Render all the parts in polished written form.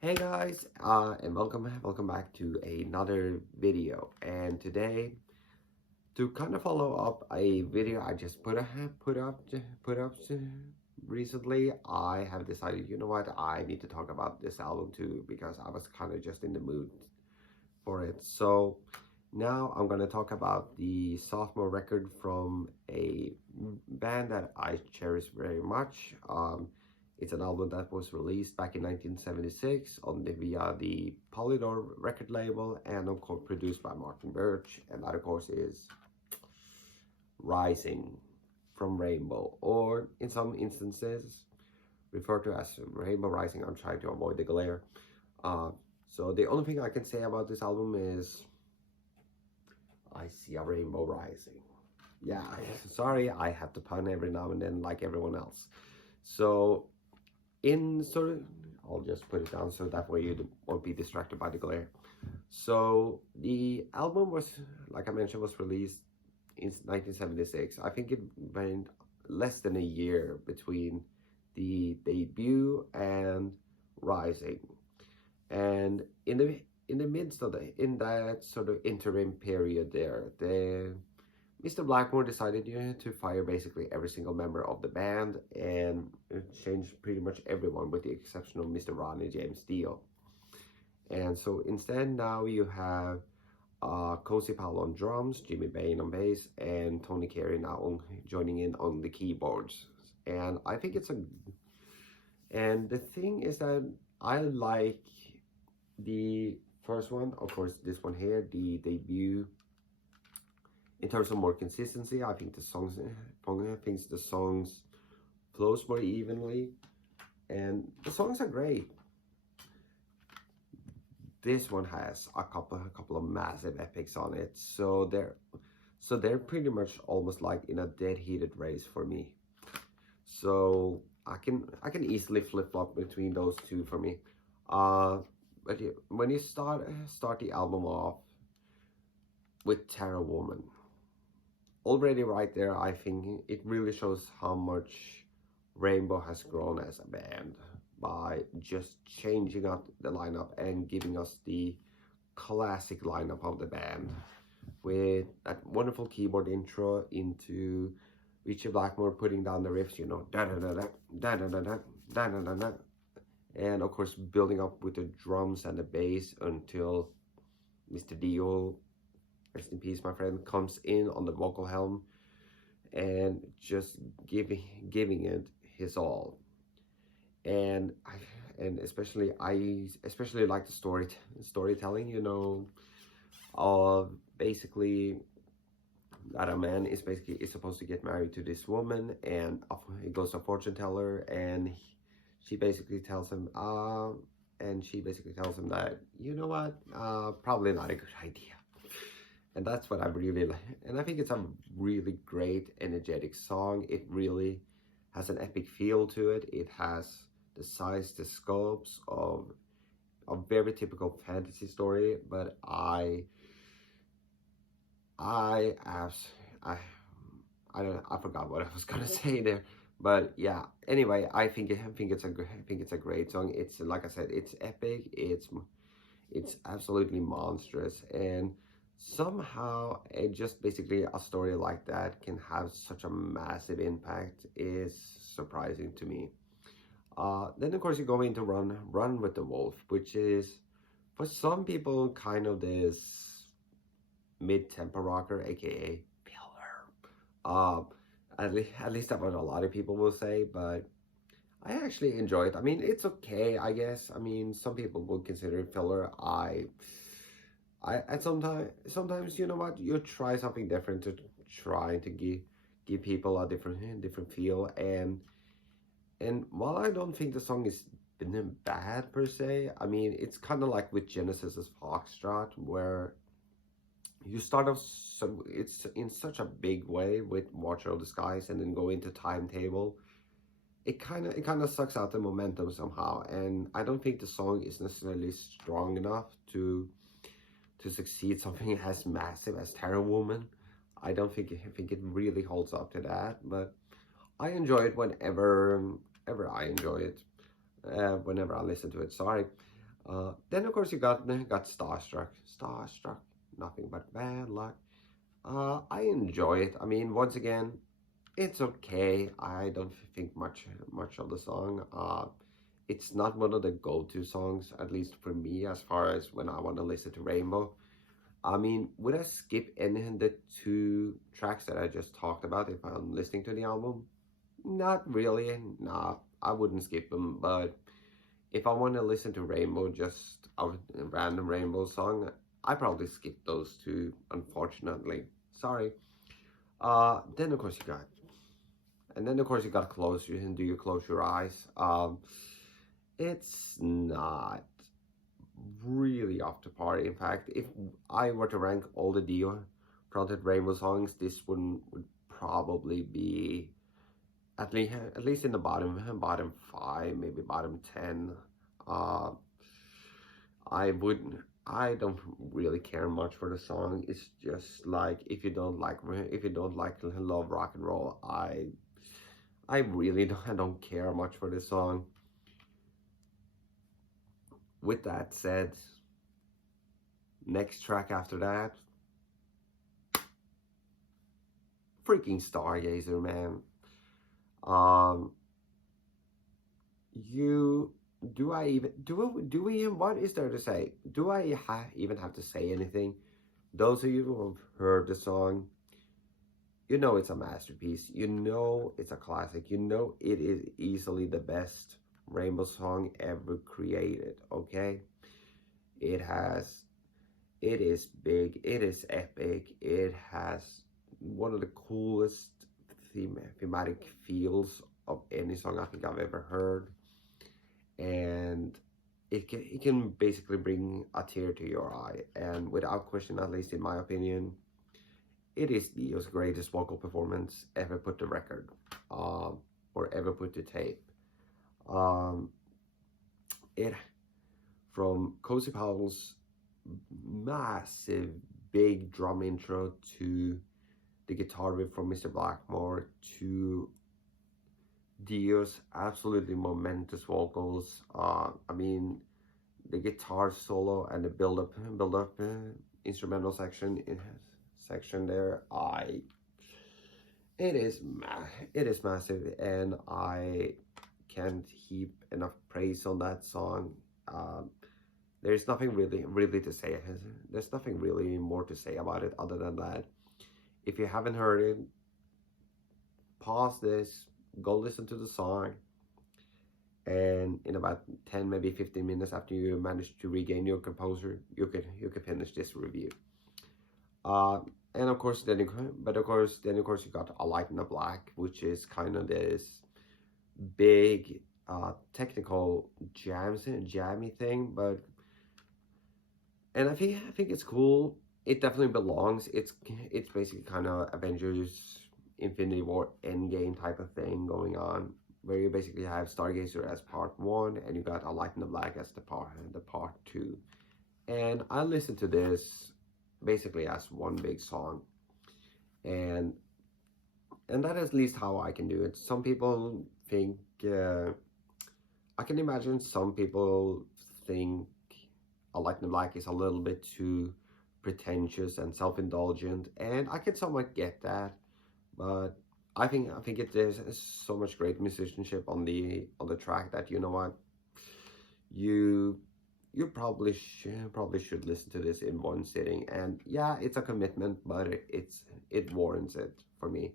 Hey guys, and welcome back to another video. And today, to kind of follow up a video I just put up recently, I have decided, you know what, I need to talk about this album too because I was kind of just in the mood for it. So now I'm gonna talk about the sophomore record from a band that I cherish very much. It's an album that was released back in 1976 via the Polydor record label and of course produced by Martin Birch, and that of course is Rising from Rainbow, or in some instances referred to as Rainbow Rising. I'm trying to avoid the glare. Uh, so the only thing I can say about this album is I see a rainbow rising. Yeah, sorry, I have to pun every now and then like everyone else. So in sort of, I'll just put it down so that way you won't be distracted by the glare. So the album was, like I mentioned, was released in 1976. I think it went less than a year between the debut and Rising. And in the midst of in that sort of interim period there, the Mr. Blackmore decided to fire basically every single member of the band and change pretty much everyone with the exception of Mr. Ronnie James Dio. And so instead now you have Cozy Powell on drums, Jimmy Bain on bass, and Tony Carey now joining in on the keyboards. And I think and the thing is that I like the first one, of course, this one here, the debut. In terms of more consistency, I think the songs flows more evenly, and the songs are great. This one has a couple of massive epics on it, so they're pretty much almost like in a dead heated race for me. So I can easily flip flop between those two for me. But when you start the album off with Terror Woman, already right there, I think it really shows how much Rainbow has grown as a band by just changing up the lineup and giving us the classic lineup of the band with that wonderful keyboard intro into Richie Blackmore putting down the riffs, da da da da da da da da da da da, and of course building up with the drums and the bass until Mr. Dio, rest in peace my friend, comes in on the vocal helm and just giving it his all. And I especially like the storytelling, of basically that a man is supposed to get married to this woman, and he goes to a fortune teller, and she basically tells him that, you know what, probably not a good idea. And that's what I really like. And I think it's a really great, energetic song. It really has an epic feel to it. It has the size, the scopes of a very typical fantasy story, but I don't know, I forgot what I was gonna say there. But yeah, anyway, I think it's a great song. It's, like I said, it's epic. It's absolutely monstrous, and somehow just basically a story like that can have such a massive impact is surprising to me. Then of course you go into Run with the Wolf, which is for some people kind of this mid-tempo rocker, aka filler. At least that's what a lot of people will say, but I actually enjoy it. I mean, it's okay, I guess. I mean, some people would consider it filler. I sometimes, you know what, you try something different to try to give people a different feel, and while I don't think the song is been bad per se, I mean, it's kind of like with Genesis's Foxtrot, where you start off it's in such a big way with Watcher of the Skies, and then go into Timetable. It kind of sucks out the momentum somehow, and I don't think the song is necessarily strong enough to succeed something as massive as Terror Woman. I don't think it really holds up to that, but I enjoy it whenever I enjoy it, whenever I listen to it. Sorry. Then of course you got Starstruck. Starstruck, nothing but bad luck. I enjoy it. I mean, once again, it's okay. I don't think much of the song. It's not one of the go-to songs, at least for me, as far as when I want to listen to Rainbow. I mean, would I skip any of the two tracks that I just talked about if I'm listening to the album? Not really. Nah, I wouldn't skip them. But if I want to listen to Rainbow, just a random Rainbow song, I probably skip those two, unfortunately. Sorry. Then of course you got, and then of course you got Close. You can do you close your eyes. It's not really up to par. In fact, if I were to rank all the Dio fronted Rainbow songs, this one would probably be at least in the bottom five, maybe bottom 10. Uh, I wouldn't. I don't really care much for the song. It's just like if you don't like love rock and roll, I really don't care much for this song. With that said, next track after that, freaking Stargazer, man. Um, you do I even do we what is there to say? Do I even have to say anything? Those of you who have heard the song, you know it's a masterpiece. You know it's a classic. You know it is easily the best Rainbow song ever created. Okay, it has, it is big. It is epic. It has one of the coolest thematic feels of any song I think I've ever heard, and it can basically bring a tear to your eye, and without question, at least in my opinion, it is Dio's greatest vocal performance ever put to record, or ever put to tape. Um, it from Cozy Powell's massive big drum intro to the guitar riff from Mr. Blackmore to Dio's absolutely momentous vocals. I mean, the guitar solo and the build up instrumental section there. It is massive, and I can't heap enough praise on that song. There's nothing really to say. There's nothing really more to say about it other than that. If you haven't heard it, pause this, go listen to the song, and in about 10, maybe 15 minutes after you manage to regain your composure, you can finish this review. And of course, then you got A Light in the Black, which is kind of this big technical jammy thing, but and I think it's cool. It definitely belongs. It's basically kind of Avengers Infinity War Endgame type of thing going on, where you basically have Stargazer as part 1 and you got A Light in the Black as the part 2. And I listened to this basically as one big song, and that is at least how I can do it. Some people think I can imagine some people think A Light in the Black is a little bit too pretentious and self-indulgent, and I can somewhat get that, but I think there's so much great musicianship on the track that, you know what, you probably should listen to this in one sitting. And yeah, it's a commitment, but it warrants it for me.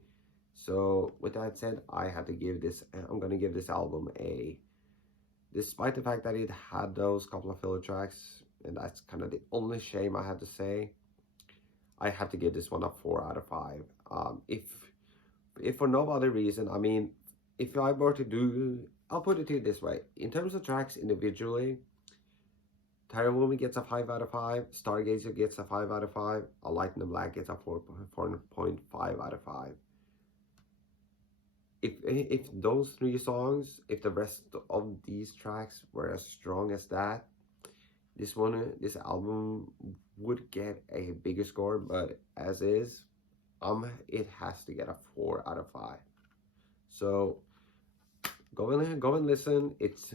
So with that said, I'm gonna give this album a, despite the fact that it had those couple of filler tracks, and that's kind of the only shame I had to say, I have to give this one a 4 out of 5. If for no other reason, I mean, if I were to do, I'll put it to you this way. In terms of tracks individually, Tyrant Woman gets a 5 out of 5, Stargazer gets a 5 out of 5, A Light in the Black gets a 4.5 out of 5. If those 3 songs, if the rest of these tracks were as strong as that, this album would get a bigger score, but as is, it has to get a 4 out of 5. So go and listen. It's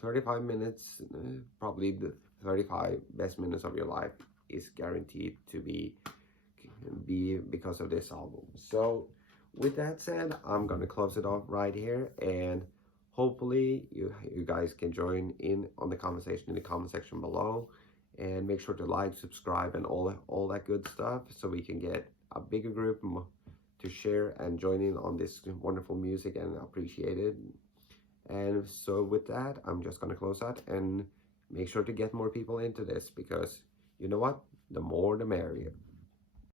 35 minutes, probably the 35 best minutes of your life is guaranteed to be because of this album. So with that said, I'm gonna close it off right here, and hopefully you guys can join in on the conversation in the comment section below, and make sure to like, subscribe, and all that good stuff, so we can get a bigger group to share and join in on this wonderful music and appreciate it. And so with that, I'm just gonna close out and make sure to get more people into this, because you know what? The more the merrier.